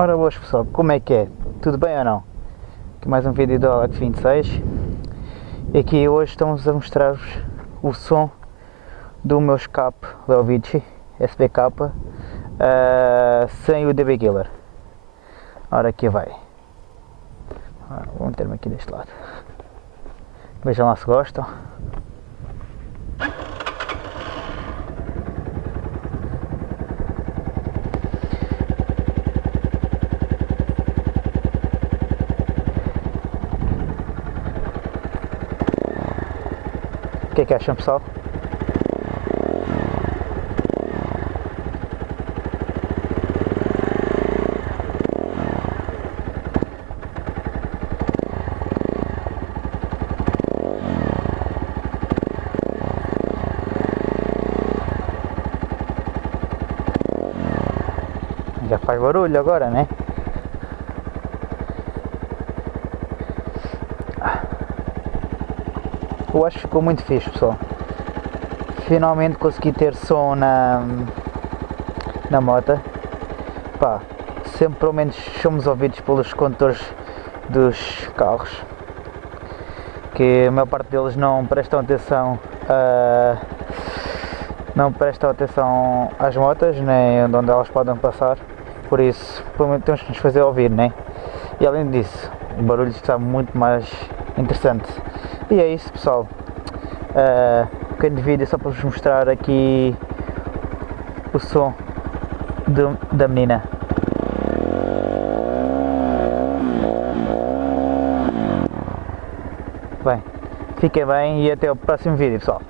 Ora boas pessoal, como é que é? Tudo bem ou não? Aqui mais um vídeo do Alex26 e aqui hoje estamos a mostrar-vos o som do meu escape Leovici SBK sem o DB Killer. Ora aqui vai. Vou meter-me aqui deste lado. Vejam lá se gostam. O que é que acham, pessoal? Já faz barulho agora, né? Eu acho que ficou muito fixe, pessoal. Finalmente consegui ter som na moto. Pá, sempre pelo menos somos ouvidos pelos condutores dos carros, que a maior parte deles não prestam atenção às motas, nem onde elas podem passar, por isso temos que nos fazer ouvir, né? E além disso, o barulho está muito mais interessante. E é isso, pessoal. Um pequeno vídeo só para vos mostrar aqui o som da menina. Bem, fiquem bem e até o próximo vídeo, pessoal.